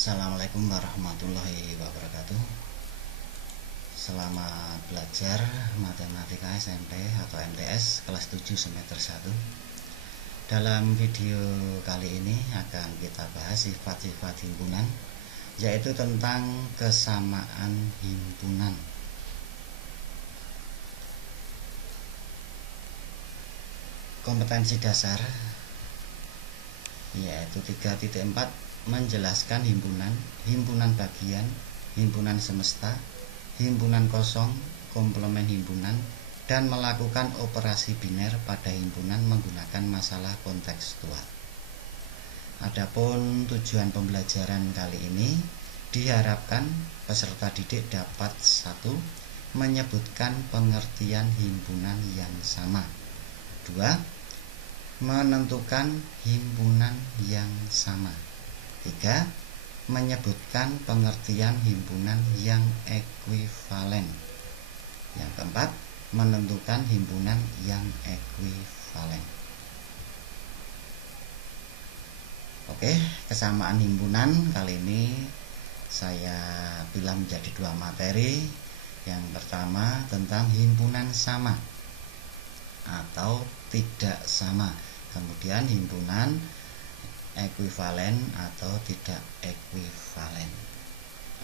Assalamualaikum warahmatullahi wabarakatuh. Selamat belajar Matematika SMP atau MTS kelas 7 semester 1. Dalam video kali ini akan kita bahas sifat-sifat himpunan, yaitu tentang kesamaan himpunan. Kompetensi dasar yaitu 3.4 menjelaskan himpunan, himpunan bagian, himpunan semesta, himpunan kosong, komplement himpunan, dan melakukan operasi biner pada himpunan menggunakan masalah kontekstual. Adapun tujuan pembelajaran kali ini diharapkan peserta didik dapat 1. Menyebutkan pengertian himpunan yang sama. 2. Menentukan himpunan yang sama. 3. Menyebutkan pengertian himpunan yang ekuivalen. Yang keempat, menentukan himpunan yang ekuivalen. Oke, kesamaan himpunan kali ini saya pilih menjadi 2 materi. Yang pertama tentang himpunan sama atau tidak sama. Kemudian himpunan ekuivalen atau tidak ekuivalen.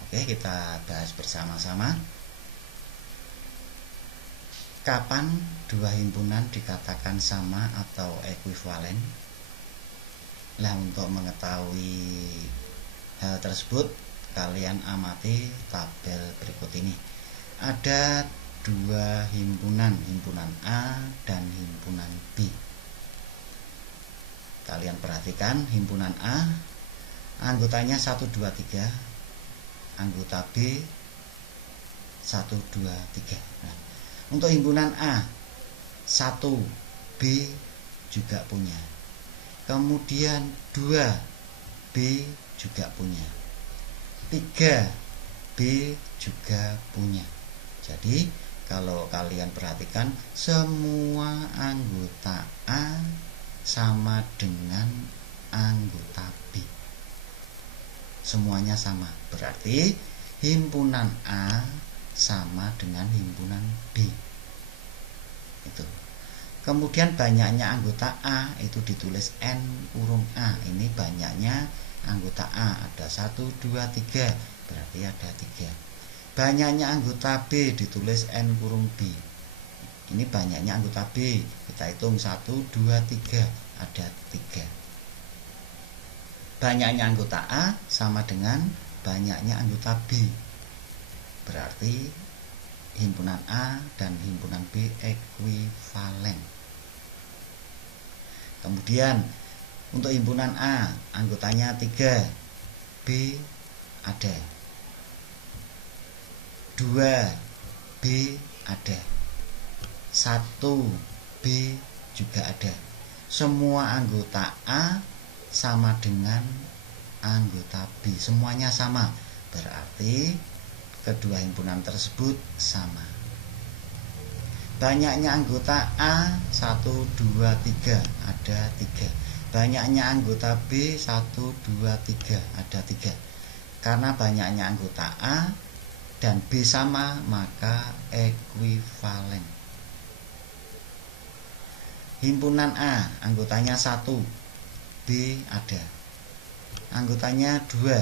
Oke, kita bahas bersama-sama. Kapan 2 himpunan dikatakan sama atau ekuivalen? Nah, untuk mengetahui hal tersebut, kalian amati tabel berikut ini. Ada 2 himpunan, himpunan A dan himpunan B. Kalian perhatikan himpunan A, anggotanya 1, 2, 3, anggota B 1, 2, 3. Nah, untuk himpunan A 1, B juga punya. Kemudian 2, B juga punya. 3, B juga punya. Jadi kalau kalian perhatikan, semua anggota A sama dengan anggota B. Semuanya sama. Berarti himpunan A sama dengan himpunan B. Itu. Kemudian banyaknya anggota A itu ditulis N kurung A. Ini banyaknya anggota A. Ada 1, 2, 3. Berarti ada 3. Banyaknya anggota B ditulis N kurung B. Ini banyaknya anggota B. Kita hitung 1, 2, 3. Ada 3. Banyaknya anggota A sama dengan banyaknya anggota B. Berarti himpunan A dan himpunan B ekuivalen. Kemudian untuk himpunan A anggotanya 3. B ada. 2. B ada. 1. B juga ada. Semua anggota A sama dengan anggota B. Semuanya sama. Berarti kedua himpunan tersebut sama. Banyaknya anggota A 1, 2, 3. Ada 3. Banyaknya anggota B 1, 2, 3. Ada 3. Karena banyaknya anggota A dan B sama, maka ekuivalen. Himpunan A anggotanya 1, B ada. Anggotanya 2,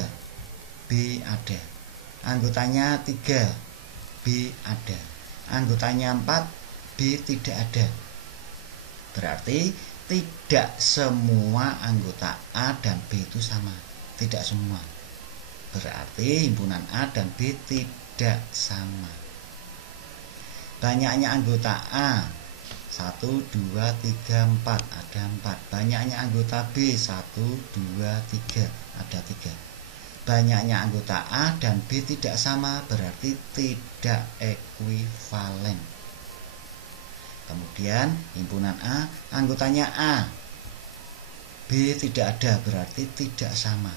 B ada. Anggotanya 3, B ada. Anggotanya 4, B tidak ada. Berarti tidak semua anggota A dan B itu sama. Tidak semua. Berarti himpunan A dan B tidak sama. Banyaknya anggota A 1, 2, 3, 4. Ada 4. Banyaknya anggota B 1, 2, 3. Ada 3. Banyaknya anggota A dan B tidak sama, berarti tidak ekuivalen. Kemudian himpunan A anggotanya A, B tidak ada, berarti tidak sama.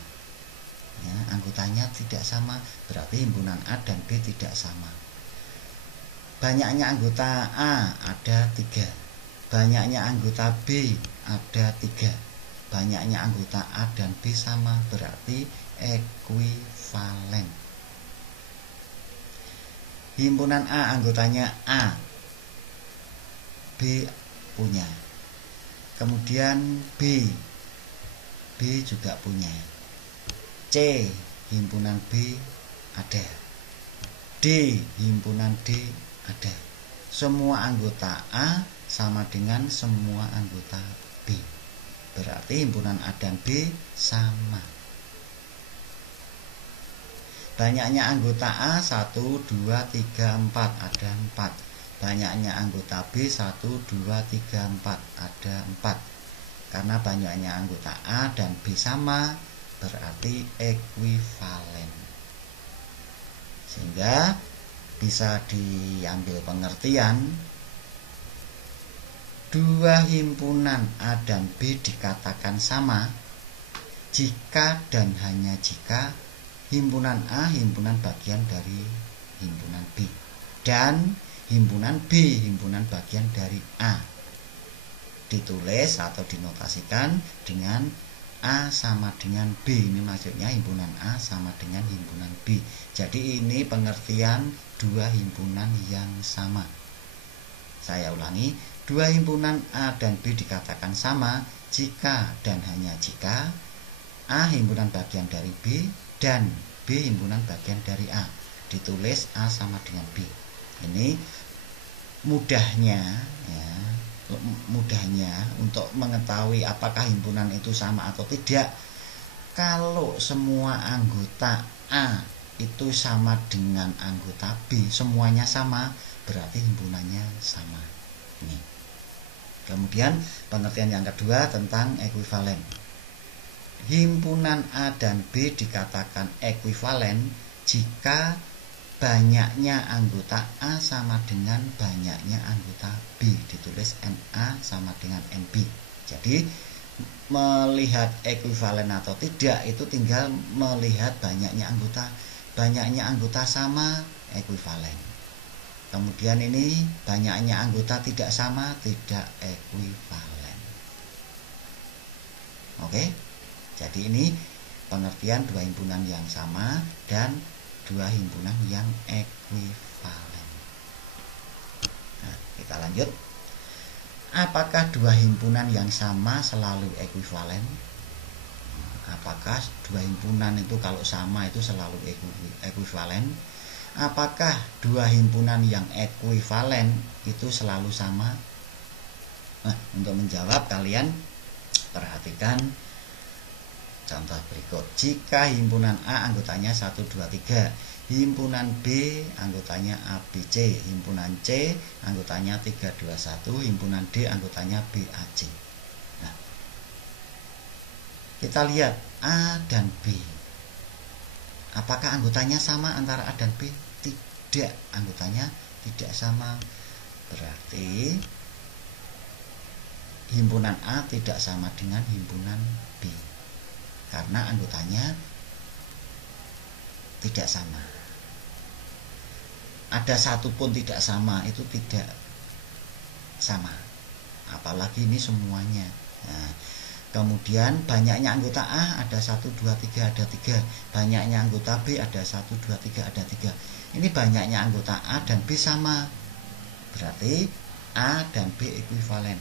Ya, anggotanya tidak sama, berarti himpunan A dan B tidak sama. Banyaknya anggota A ada 3. Banyaknya anggota B ada 3. banyaknya anggota A dan B sama, berarti ekuivalen. Himpunan A anggotanya A, B punya. Kemudian B juga punya. C himpunan B ada. D himpunan D ada. Semua anggota A sama dengan semua anggota B. Berarti himpunan A dan B sama. Banyaknya anggota A 1, 2, 3, 4 ada 4. Banyaknya anggota B 1, 2, 3, 4 ada 4. Karena banyaknya anggota A dan B sama, berarti ekuivalen. Sehingga bisa diambil pengertian dua himpunan A dan B dikatakan sama jika dan hanya jika himpunan A himpunan bagian dari himpunan B dan himpunan B himpunan bagian dari A. Ditulis atau dinotasikan dengan A sama dengan B. Ini maksudnya himpunan A sama dengan himpunan B. Jadi ini pengertian dua himpunan yang sama. Saya ulangi, dua himpunan A dan B dikatakan sama jika dan hanya jika A himpunan bagian dari B dan B himpunan bagian dari A. Ditulis A sama dengan B. Ini mudahnya ya, mudahnya untuk mengetahui apakah himpunan itu sama atau tidak. Kalau semua anggota A itu sama dengan anggota B, semuanya sama, berarti himpunannya sama. Ini. Kemudian pengertian yang kedua tentang ekuivalen. Himpunan A dan B dikatakan ekuivalen jika banyaknya anggota A sama dengan banyaknya anggota B. Ditulis NA sama dengan NB. Jadi melihat ekuivalen atau tidak itu tinggal melihat banyaknya anggota. Banyaknya anggota sama, ekuivalen. Kemudian ini banyaknya anggota tidak sama, tidak ekuivalen. Oke. Jadi ini pengertian dua himpunan yang sama dan dua himpunan yang ekuivalen. Nah, kita lanjut. Apakah dua himpunan yang sama selalu ekuivalen? Apakah dua himpunan itu kalau sama itu selalu ekuivalen? Apakah dua himpunan yang ekuivalen itu selalu sama? Nah, untuk menjawab kalian perhatikan contoh berikut. Jika himpunan A anggotanya 1, 2, 3, himpunan B anggotanya ABC, himpunan C anggotanya 3, 2, 1, himpunan D anggotanya BAC. Nah, kita lihat A dan B. Apakah anggotanya sama antara A dan B? Tidak, anggotanya tidak sama. Berarti himpunan A tidak sama dengan himpunan B. Karena anggotanya tidak sama. Ada satu pun tidak sama, itu tidak sama. Apalagi ini semuanya. Nah, kemudian banyaknya anggota A ada 1, 2, 3 ada 3. Banyaknya anggota B ada 1, 2, 3 ada 3. Ini banyaknya anggota A dan B sama. Berarti A dan B ekuivalen.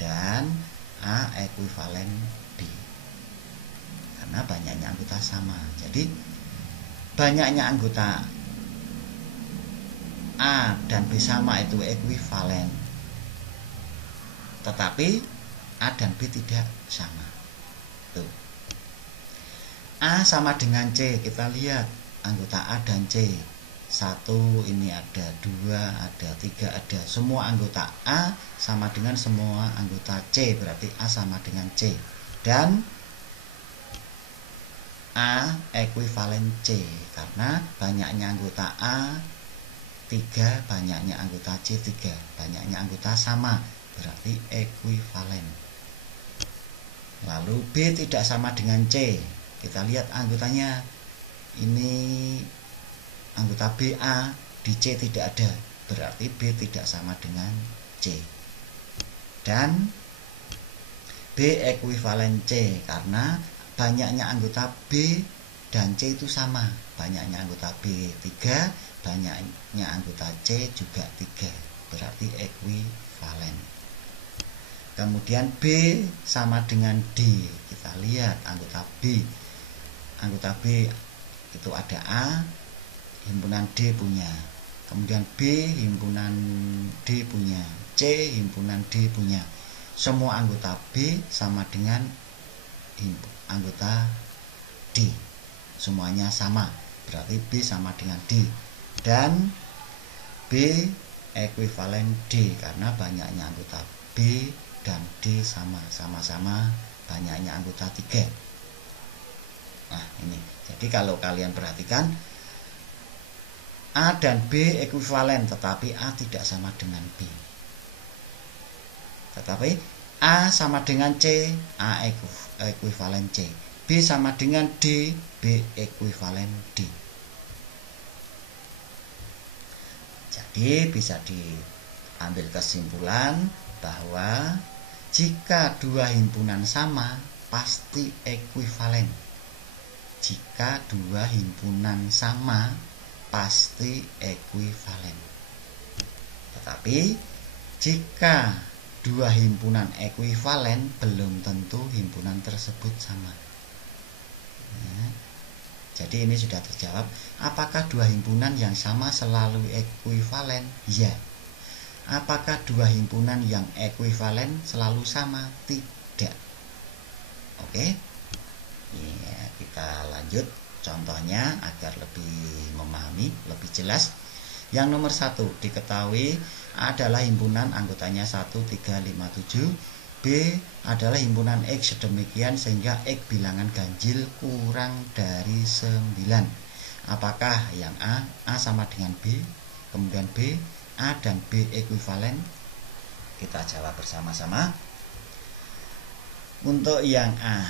Dan A ekuivalen B. Karena banyaknya anggota sama. Jadi banyaknya anggota A dan B sama itu ekuivalen. Tetapi A dan B tidak sama. Tuh. A sama dengan C. Kita lihat anggota A dan C. 1 ini ada, 2 ada, 3 ada. Semua anggota A sama dengan semua anggota C. Berarti A sama dengan C. Dan A ekuivalen C. Karena banyaknya anggota A 3, banyaknya anggota C 3. Banyaknya anggota sama, berarti ekuivalen. Lalu B tidak sama dengan C. Kita lihat anggotanya. Ini anggota B A, di C tidak ada. Berarti B tidak sama dengan C. Dan B ekuivalen C, karena banyaknya anggota B dan C itu sama. Banyaknya anggota B 3, banyaknya anggota C juga 3, berarti ekuivalen. Kemudian B sama dengan D. Kita lihat anggota B. Anggota B itu ada A, himpunan D punya. Kemudian B, himpunan D punya. C, himpunan D punya. Semua anggota B sama dengan anggota D. Semuanya sama. Berarti B sama dengan D. Dan B ekuivalen D, karena banyaknya anggota B dan D sama-sama banyaknya anggota 3. Nah ini, jadi kalau kalian perhatikan A dan B ekuivalen, tetapi A tidak sama dengan B. Tetapi A sama dengan C, A ekuivalen C. B sama dengan D, B ekuivalen D. Jadi bisa diambil kesimpulan bahwa jika dua himpunan sama, pasti ekuivalen. Jika dua himpunan sama, pasti ekuivalen. Tetapi jika dua himpunan ekuivalen, belum tentu himpunan tersebut sama. Ya. Jadi ini sudah terjawab. Apakah dua himpunan yang sama selalu ekuivalen? Ya. Apakah dua himpunan yang ekuivalen selalu sama? Tidak. Oke. Ya, kita lanjut contohnya agar lebih memahami, lebih jelas. Yang nomor 1 diketahui adalah himpunan anggotanya 1, 3, 5, 7. B adalah himpunan X sedemikian sehingga X bilangan ganjil kurang dari 9. Apakah yang A sama dengan B, kemudian B, A dan B ekuivalen? Kita jawab bersama-sama. Untuk yang A,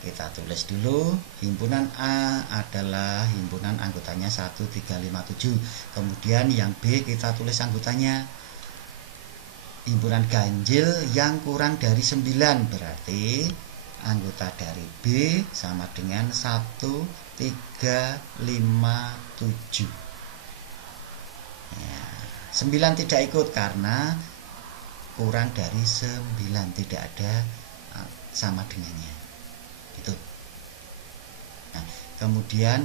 kita tulis dulu, himpunan A adalah himpunan anggotanya 1, 3, 5, 7. Kemudian yang B kita tulis anggotanya himpunan ganjil yang kurang dari 9. Berarti anggota dari B sama dengan 1, 3, 5, 7. Ya, 9 tidak ikut karena kurang dari 9, tidak ada sama dengannya. Itu. Nah, kemudian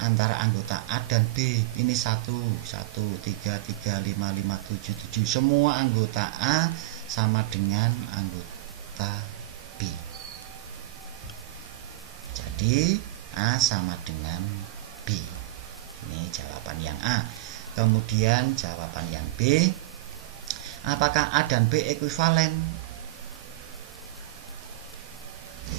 antara anggota A dan B ini 1, 3, 5, 5, 7, 7. Semua anggota A sama dengan anggota B. Jadi A sama dengan B. Ini jawaban yang A. Kemudian jawaban yang B, apakah A dan B ekuivalen?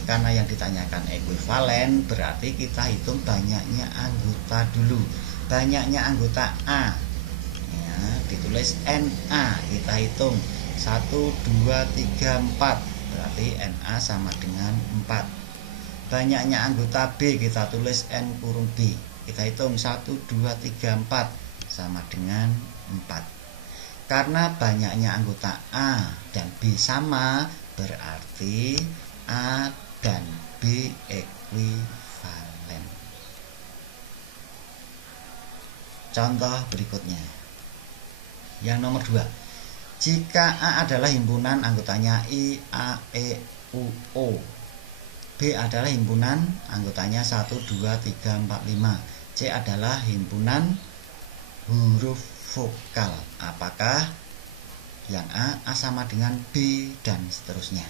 Karena yang ditanyakan ekuivalen, berarti kita hitung banyaknya anggota dulu. Banyaknya anggota A, ya, ditulis NA. Kita hitung 1, 2, 3, 4. Berarti NA sama dengan 4. Banyaknya anggota B, kita tulis N kurung B. Kita hitung 1, 2, 3, 4 sama dengan 4. Karena banyaknya anggota A dan B sama, berarti A dan B ekuivalen. Contoh berikutnya. Yang nomor 2. Jika A adalah himpunan anggotanya I, A, E, U, O. B adalah himpunan anggotanya 1, 2, 3, 4, 5. C adalah himpunan huruf vokal. Apakah yang A sama dengan B dan seterusnya?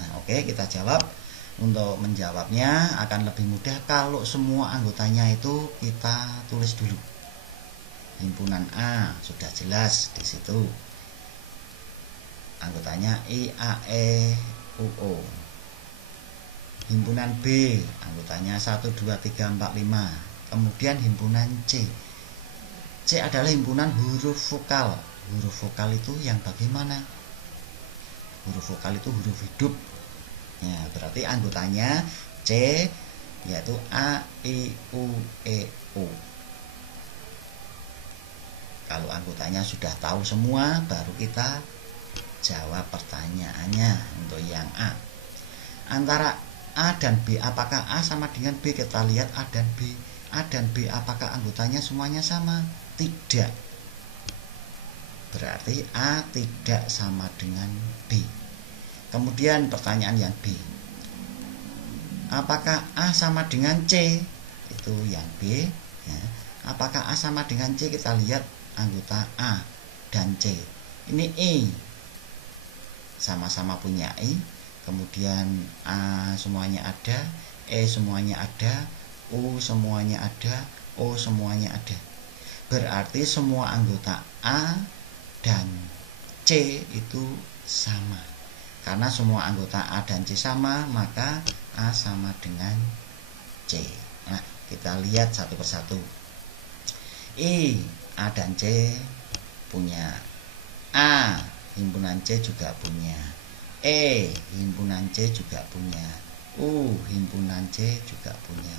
Nah, oke, kita jawab. Untuk menjawabnya akan lebih mudah kalau semua anggotanya itu kita tulis dulu. Himpunan A sudah jelas di situ. Anggotanya I, A, E, U, O. Himpunan B anggotanya 1, 2, 3, 4, 5. Kemudian himpunan C. C adalah himpunan huruf vokal. Huruf vokal itu yang bagaimana? Huruf vokal itu huruf hidup. Ya, berarti anggotanya C, yaitu A, I, U, E, O. Kalau anggotanya sudah tahu semua, baru kita jawab pertanyaannya untuk yang A. Antara A dan B, apakah A sama dengan B? Kita lihat A dan B. A dan B, apakah anggotanya semuanya sama? Tidak. Berarti A tidak sama dengan B. Kemudian pertanyaan yang B. Apakah A sama dengan C? Itu yang B. Ya. Apakah A sama dengan C? Kita lihat anggota A dan C. Ini E. Sama-sama punya E. Kemudian A semuanya ada, E semuanya ada, U semuanya ada, O semuanya ada. Berarti semua anggota A dan C itu sama. Karena semua anggota A dan C sama, maka A sama dengan C. Nah, kita lihat satu persatu. E, A dan C punya. A, himpunan C juga punya. E, himpunan C juga punya. U, himpunan C juga punya.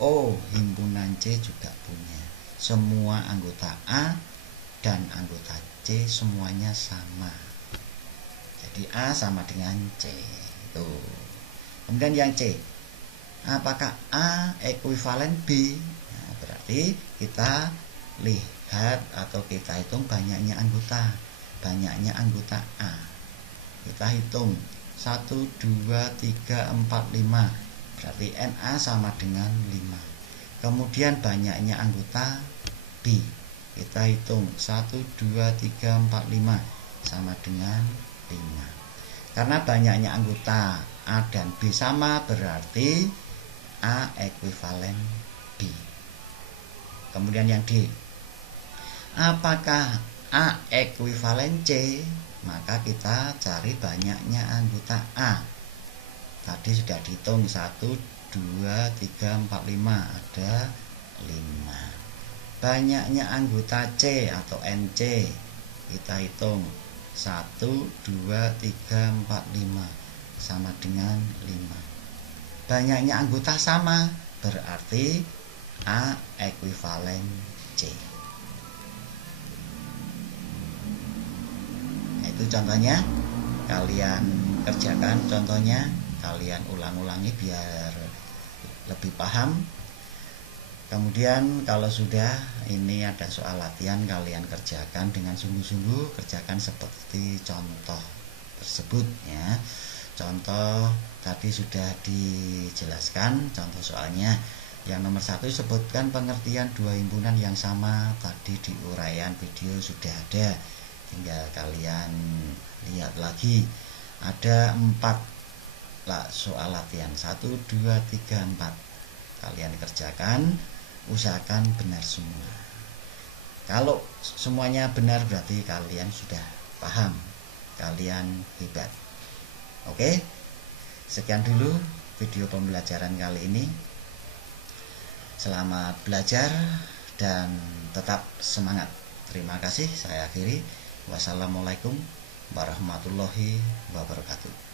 O, himpunan C juga punya. Semua anggota A dan anggota C semuanya sama. Jadi A sama dengan C. Tuh. Kemudian yang C. Apakah A ekuivalen B? Nah, berarti kita lihat atau kita hitung banyaknya anggota. Banyaknya anggota A. Kita hitung 1, 2, 3, 4, 5. Berarti NA sama dengan 5. Kemudian banyaknya anggota B. Kita hitung 1, 2, 3, 4, 5 sama dengan 5. Karena banyaknya anggota A dan B sama, berarti A ekuivalen B. Kemudian yang D. Apakah A ekuivalen C? Maka kita cari banyaknya anggota A. Tadi sudah dihitung 1, 2, 3, 4, 5. Ada 5. Banyaknya anggota C atau NC. Kita hitung 1, 2, 3, 4, 5. Sama dengan 5. Banyaknya anggota sama, berarti A ekuivalen C. Itu contohnya, kalian kerjakan contohnya, kalian ulang-ulangi biar lebih paham. Kemudian kalau sudah ini ada soal latihan, kalian kerjakan dengan sungguh-sungguh, kerjakan seperti contoh tersebut ya. Contoh tadi sudah dijelaskan contoh soalnya. Yang nomor 1, sebutkan pengertian dua himpunan yang sama. Tadi di uraian video sudah ada, tinggal kalian lihat lagi. Ada 4 soal latihan, 1, 2, 3, 4. Kalian kerjakan, usahakan benar semua. Kalau semuanya benar berarti kalian sudah paham, kalian hebat. Oke, sekian dulu video pembelajaran kali ini. Selamat belajar dan tetap semangat. Terima kasih, saya akhiri. Wassalamualaikum warahmatullahi wabarakatuh.